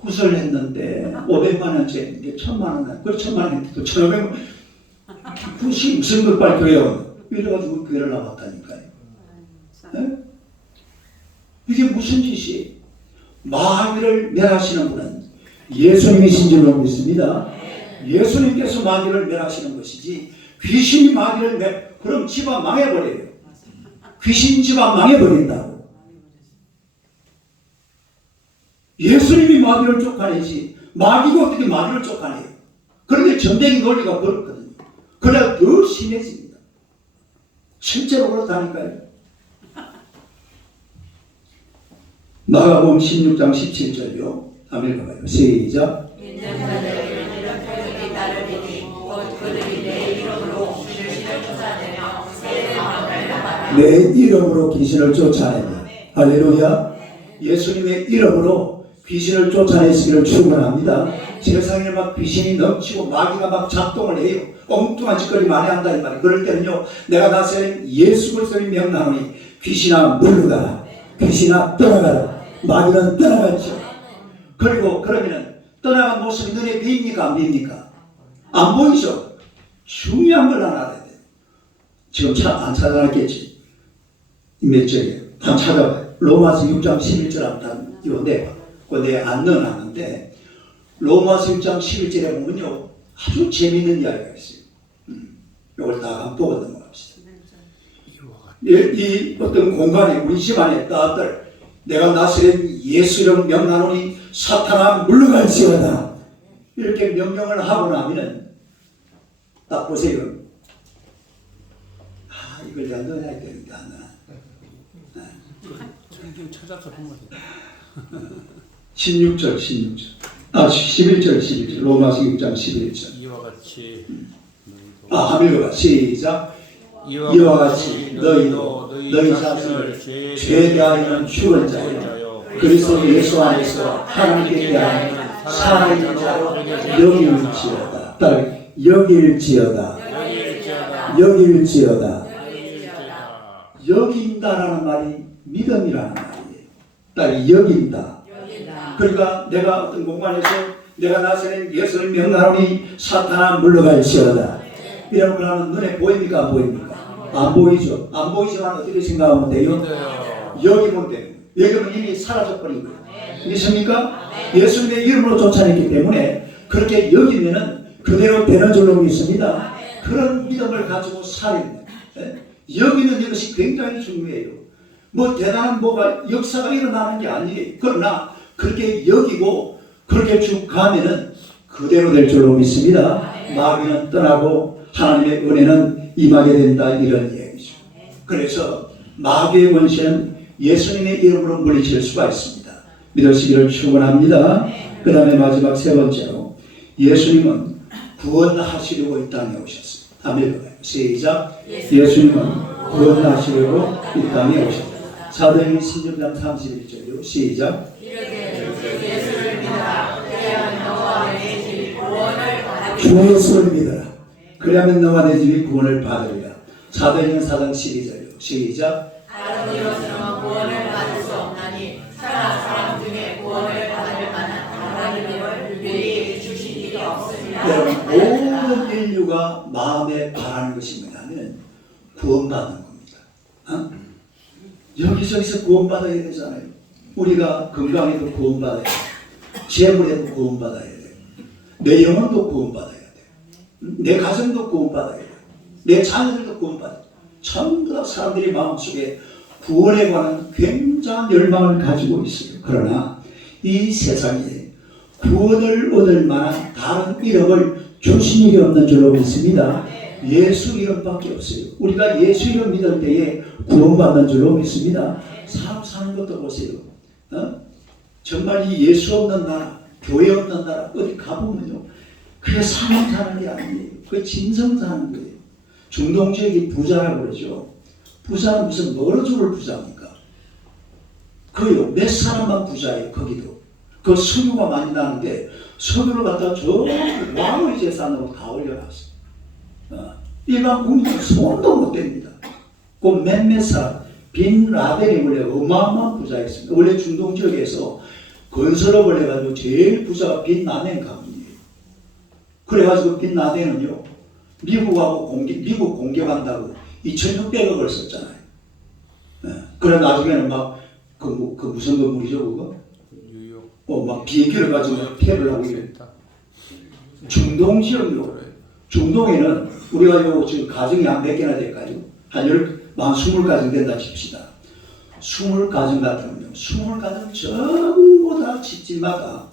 굿을 했는데 500만 원짜리인데 1000만 원, 그래 1000만 원 했는데 또 1500만 원 굿이 무슨 것빨 교회요? 이래가지고 교회를 나갔다니까요. 네? 이게 무슨 짓이에요? 마귀를 멸하시는 분은 예수님이신 줄로 믿습니다. 예수님께서 마귀를 멸하시는 것이지 귀신이 마귀를 그럼 집안 망해버려요. 귀신 집안 망해버린다고. 예수님이 마귀를 쫓아내지 마귀가 어떻게 마귀를 쫓아내요? 그런데 점쟁이 논리가 그렇거든요. 그래야 더 심해집니다. 실제로 그렇다니까요. 마가복음 16장 17절요. 아멘 가봐요. 시작. 믿는 자들에게는 이런 표적이 따르리니 곧 그들이 내 이름으로 귀신을 쫓아내며 세례 마음을 받아 내 이름으로 귀신을 쫓아내며 할렐루야. 예수님의 이름으로 귀신을 쫓아내시기를 축원합니다. 세상에 막 귀신이 넘치고 마귀가 막 작동을 해요. 엉뚱한 짓거리 많이 한다 이 말이에요. 그럴 때는요, 내가 나서는 예수 그리스도의 명나오니 귀신아 물러가라, 귀신아 떠나가라. 마귀는 떠나갔죠. 그리고 그러면은 떠나간 모습이 눈에 보입니까 안 보입니까? 안 보이죠. 중요한 걸 하나 알아야 돼요. 지금 안 찾아놨겠지. 몇 절이에요? 한 찾아봐요. 로마서 6장 11절 한번 이거 내가 안 넣어놨는데 로마서 6장 11절에 보면요 아주 재미있는 이야기가 있어요. 이걸 다 한번 보고 넘어갑시다. 이 어떤 공간에 우리 집안에 딸들 내가 나서는 예수 이름 명나노니 사탄아 물러갈지어다 이렇게 명령을 하고 나면은 딱 보세요. 이걸 내가 넣어야 되는데 안 넣어. 성경 찾아서 보면 돼. 11절 11절 로마서 6장 11절 이와 같이 하밀과 시작. 이와 같이 너희도 너희 자신을 죄에 대하여는 죽은 자요 그리스도 예수 안에서 하나님께 대하여는 살아있는 자로 여길지어다. 여길지어다. 여긴다라는 말이 믿음이라는 말이에요. 여긴다. 그러니까 내가 어떤 공간에서 내가 나서는 예수를 명하노니 사탄아 물러갈지어다. 이런 걸 하면 눈에 보입니까 안 보입니까? 안 보이죠. 안 보이지만 어떻게 생각하면 돼요? 여기면 돼요. 여기면 이미 사라져버린 거예요. 믿습니까? 예수님의 이름으로 쫓아냈기 때문에 그렇게 여기면은 그대로 되는 줄로 믿습니다. 그런 믿음을 가지고 살인. 여기는 이것이 굉장히 중요해요. 뭐 대단한 뭐가 역사가 일어나는 게 아니에요. 그러나 그렇게 여기고 그렇게 쭉 가면은 그대로 될 줄로 믿습니다. 마귀는 떠나고 하나님의 은혜는 임하게 된다, 이런 이야기죠. 그래서 마귀의 권세는 예수님의 이름으로 물리칠 수가 있습니다. 믿으시기를 축원합니다. 그 다음에 마지막 세 번째로 예수님은 구원하시려고 이 땅에 오셨습니다. 다음에 시작. 예수님은 구원하시려고 이 땅에 오셨다. 사도행전 16장 31절로 시작. 예수를 믿어라. 그래야만 너와 내 집이 구원을 받으리라. 주 예수를 믿어라. 그래야만 너와 내 집이 구원을 받으리라. 사도행전 4장 12절로 시작. 다른 이로서는 구원을 받을 수 없나니 천하 사람 중에 구원을 받을 만한 다른 이름을 우리에게 주신 일이 없습니다. 여러분, 모든 인류가 마음에 바라는 것이 뭐냐면 구원받는 겁니다. 어? 여기저기서 구원받아야 되잖아요. 우리가 건강해도 구원받아야 돼. 재물에도 구원받아야 돼. 내 영혼도 구원받아야 돼. 내 가정도 구원받아야 돼. 내 자녀들도 구원받아야 돼. 전부 다 사람들이 마음속에 구원에 관한 굉장한 열망을 가지고 있어요. 그러나 이 세상에 구원을 얻을 만한 다른 이름을 주신 일이 없는 줄로 믿습니다. 예수 이름밖에 없어요. 우리가 예수 이름 믿을 때에 구원받는 줄로 믿습니다. 사람 사는 것도 보세요. 정말 이 예수 없는 나라, 교회 없는 나라 어디 가보면요, 그게 사람 사는 게 아니에요. 그 진성 사는 거예요. 중동 지역이 부자라고 그러죠. 부자는 무슨 여러 주를 부자입니까? 그요, 몇 사람만 부자예요. 거기도 그 석유가 많이 나는데 석유를 갖다 저 왕의 재산으로 다 올려놨어요. 일반 국민은 손도 못 댑니다. 그 몇몇 사람, 빈 라덴이 원래 어마어마한 부자였습니다. 원래 중동 지역에서 건설업을 해가지고 제일 부자가 빈 라덴 가문이에요. 그래가지고 빈 라덴은요, 미국 공격한다고 2,600억을 썼잖아요. 그래 나중에는 막 그 무슨 건물이죠 그거? 막 비행기를 가지고 태를 하고 이래. 중동 지역요. 중동에는 우리가 요 지금 가정이 한 몇 개나 될까요? 한 20가정 된다 칩시다. 20가정 같으면요, 20가정 전부 다 집집마다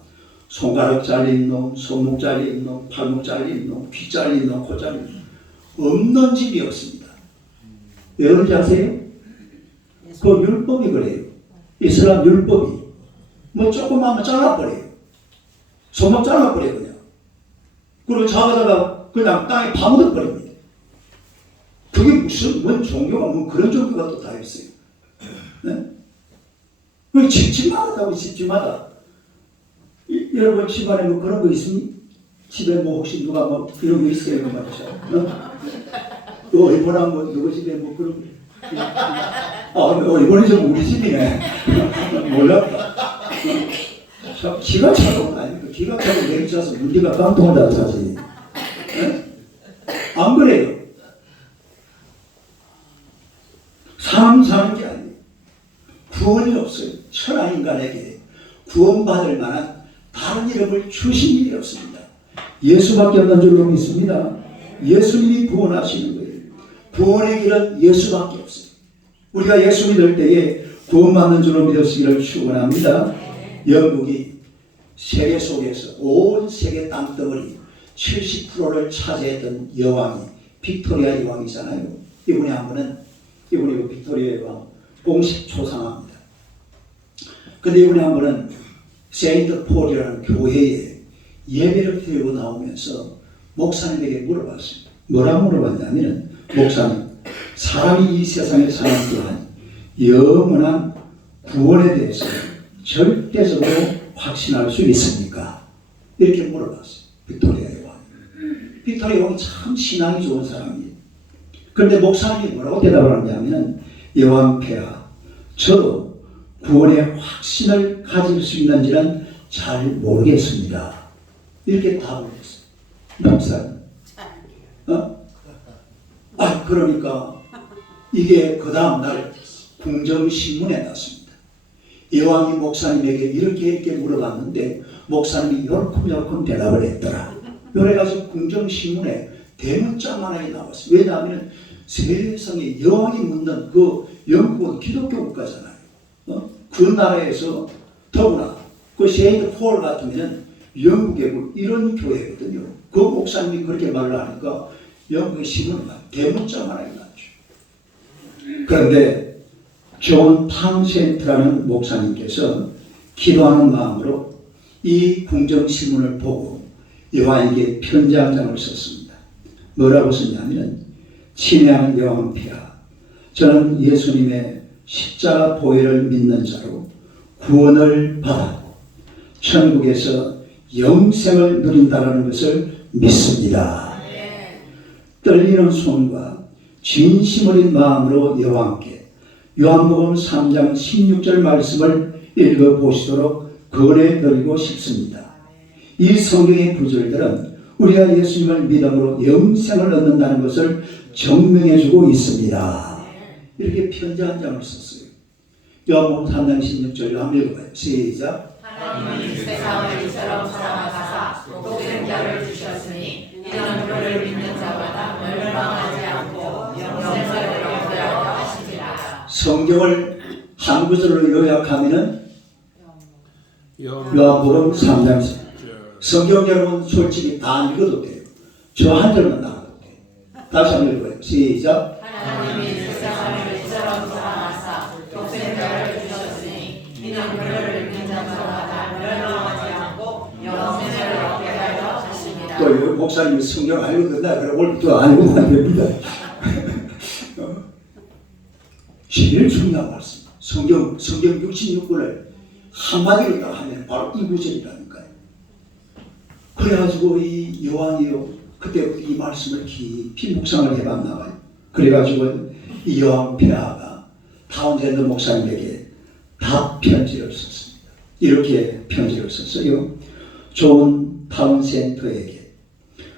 손가락 잘린 놈, 손목 잘린 놈, 팔목 잘린 놈, 귀 잘린 놈, 코 잘린 놈, 없는 집이 없습니다. 왜 그런지 아세요? 그 율법이 그래요. 이슬람 율법이 뭐 조금만 하면 잘라버려요. 손목 잘라버려요 그냥. 그리고 자다가 그냥 땅에 파묻어버립니다. 그게 무슨 뭔 종교가 뭐 그런 종교가 또 다 있어요. 네? 그 집집마다 집집마다 여러분 집안에 뭐 그런 거 있습니까? 집에 뭐 혹시 누가 뭐 이런 거 있어요? 그 말이죠. 이번에 뭐 누구 집에 뭐 그런 거. 이번에 좀 우리 집이네. 몰랐다. 기가 차고 아니까 기가 차고 내리쳐서 문제가 깡통을 다 차지. 안 그래요? 사람 사는 게 아니에요. 구원이 없어요. 천하 인간에게 구원받을 만한 다른 이름을 주신 일이 없습니다. 예수밖에 없는 줄로 믿습니다. 예수님이 구원하시는 거예요. 구원의 길은 예수밖에 없어요. 우리가 예수 믿을 때에 구원받는 줄로 믿으시기를 축원합니다. 영국이 세계 속에서 온 세계 땅덩어리 70%를 차지했던 여왕이 빅토리아 여왕이잖아요. 이분이 한 분은 이분이 빅토리아 여왕 공식 초상화입니다. 근데 이분이 한 분은 세인트 폴이라는 교회에 예배를 드리고 나오면서 목사님에게 물어봤습니다. 뭐라고 물어봤냐면, 목사님, 사람이 이 세상에 사는 동안 영원한 구원에 대해서 절대적으로 확신할 수 있습니까? 이렇게 물어봤어요. 빅토리아 여왕. 빅토리아 여왕이 참 신앙이 좋은 사람이에요. 그런데 목사님이 뭐라고 대답을 하냐면, 여왕 폐하, 저도 구원의 확신을 가질 수 있는지는 잘 모르겠습니다. 이렇게 답을 했어요. 목사님. 그러니까 이게 그 다음날 궁정신문에 났습니다. 여왕이 목사님에게 이렇게 물어봤는데 목사님이 열콤열콤 대답을 했더라. 그래가지고 궁정신문에 대문짝만하게 나왔어요. 왜냐하면 세상에 여왕이 묻는 그 영국은 기독교 국가잖아요. 그 나라에서 더구나 그 세인트 폴 같으면 영국의 이런 교회거든요. 그 목사님이 그렇게 말을 하니까 영국의 신문은 대문짝만하게 났죠. 그런데 존 탕센트라는 목사님께서 기도하는 마음으로 이 궁정신문을 보고 여호와에게 편지 한 장을 썼습니다. 뭐라고 썼냐면, 친애하는 여왕 폐하, 저는 예수님의 십자가 보혈을 믿는 자로 구원을 받았고 천국에서 영생을 누린다는 것을 믿습니다. 떨리는 손과 진심 어린 마음으로 여호와께 요한복음 3장 16절 말씀을 읽어보시도록 권해드리고 싶습니다. 이 성경의 구절들은 우리가 예수님을 믿음으로 영생을 얻는다는 것을 증명해주고 있습니다. 이렇게 편지 한 장을 썼어요. 요한복음 3장 16절로 한번 읽어봐요. 시작. 하나님이 세상을 이처럼 사랑하사 독생자를 주셨으니 이는 그를 믿는 자마다 멸망하지 않고 영생을 얻게 하려 하시리라. 성경을 한 구절로 요약하면은 영 요한복음 3장. 성경 여러분 솔직히 다 안 읽어도 돼요. 저 한 절만 나와도 돼요. 다시 한번 읽어요. 시작. 하나님이 세상을 이처럼 사랑하사 독생자를 주셨으니 이는 그를 믿는 자마다 멸망하지 않고 영생을 얻게 하려 하십니다. 또 목사님이 성경 알고 끝나 그럼 오늘부터 안 읽으면 안 됩니다. 제일 중요한 말씀. 성경 66권을 한마디로 딱 하면 바로 이 구절이라니까요. 그래가지고 이 여왕이요, 그때부터 이 말씀을 깊이 묵상을 해봤나 봐요. 그래가지고 이 여왕 폐하가 타운젠드 목사님에게 답 편지를 썼습니다. 이렇게 편지를 썼어요. 존 타운센터에게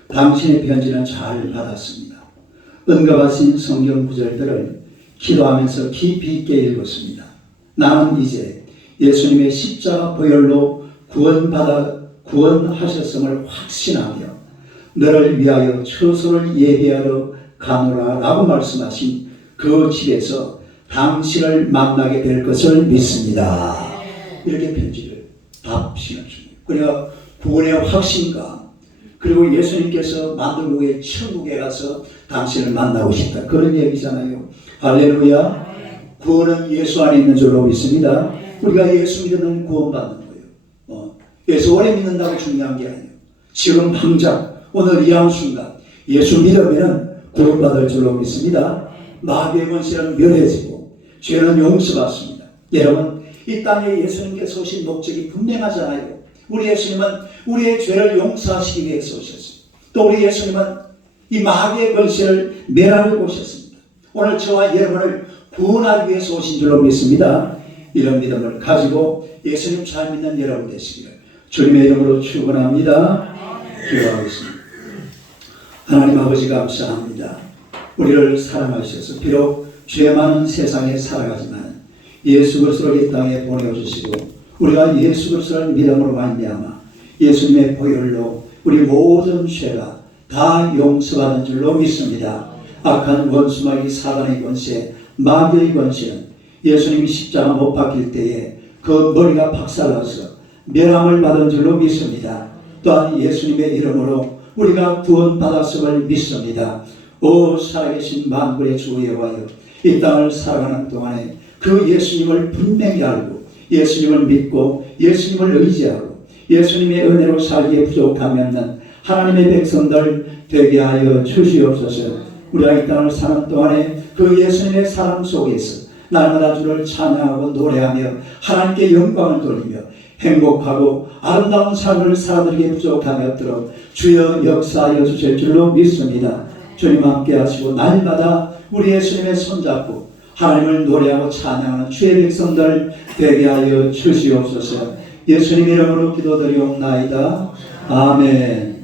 당신의 편지는 잘 받았습니다. 언급하신 성경 구절들을 기도하면서 깊이 있게 읽었습니다. 나는 이제 예수님의 십자가 보혈로 구원하셨음을 확신하며 너를 위하여 처소를 예비하러 가노라 라고 말씀하신 그 집에서 당신을 만나게 될 것을 믿습니다. 이렇게 편지를 답신을 줍니다. 그러니까 구원의 확신과 그리고 예수님께서 만들고 계신 천국에 가서 당신을 만나고 싶다, 그런 얘기잖아요. 할렐루야. 구원은 예수 안에 있는 줄로 믿습니다. 우리가 예수 믿으면 구원받는 거예요. 예수 오래 믿는다고 중요한 게 아니에요. 지금 당장 오늘 이 한순간 예수 믿으면 구원받을 줄로 믿습니다. 마귀의 권세는 멸해지고 죄는 용서받습니다. 여러분, 이 땅에 예수님께서 오신 목적이 분명하잖아요. 우리 예수님은 우리의 죄를 용서하시기 위해서 오셨어요. 또 우리 예수님은 이 마귀의 권세를 멸하려고 오셨습니다. 오늘 저와 여러분을 구원하기 위해서 오신 줄로 믿습니다. 이런 믿음을 가지고 예수님 잘 믿는 여러분 되시기를 주님의 이름으로 축원합니다. 기도하겠습니다. 하나님 아버지 감사합니다. 우리를 사랑하셔서 비록 죄 많은 세상에 살아가지만 예수 그리스도를 이 땅에 보내주시고 우리가 예수 그리스도를 믿음으로 말미암아 예수님의 보혈로 우리 모든 죄가 다 용서받은 줄로 믿습니다. 악한 원수마귀 사단의 권세, 마귀의 권세는 예수님이 십자가 못 박힐 때에 그 머리가 박살나서 멸함을 받은 줄로 믿습니다. 또한 예수님의 이름으로 우리가 구원받았음을 믿습니다. 오 살아계신 만군의 주 여호와여, 이 땅을 살아가는 동안에 그 예수님을 분명히 알고 예수님을 믿고 예수님을 의지하고 예수님의 은혜로 살기에 부족함이 없는 하나님의 백성들 되게 하여 주시옵소서. 우리가 이 땅을 사는 동안에 그 예수님의 사랑 속에서 날마다 주를 찬양하고 노래하며 하나님께 영광을 돌리며 행복하고 아름다운 삶을 살아들이기에 부족함이 없도록 주여 역사하여 주실 줄로 믿습니다. 주님 함께 하시고 날마다 우리 예수님의 손잡고 하나님을 노래하고 찬양하는 주의 백성들 되게 하여 주시옵소서. 예수님 이름으로 기도드리옵나이다. 아멘.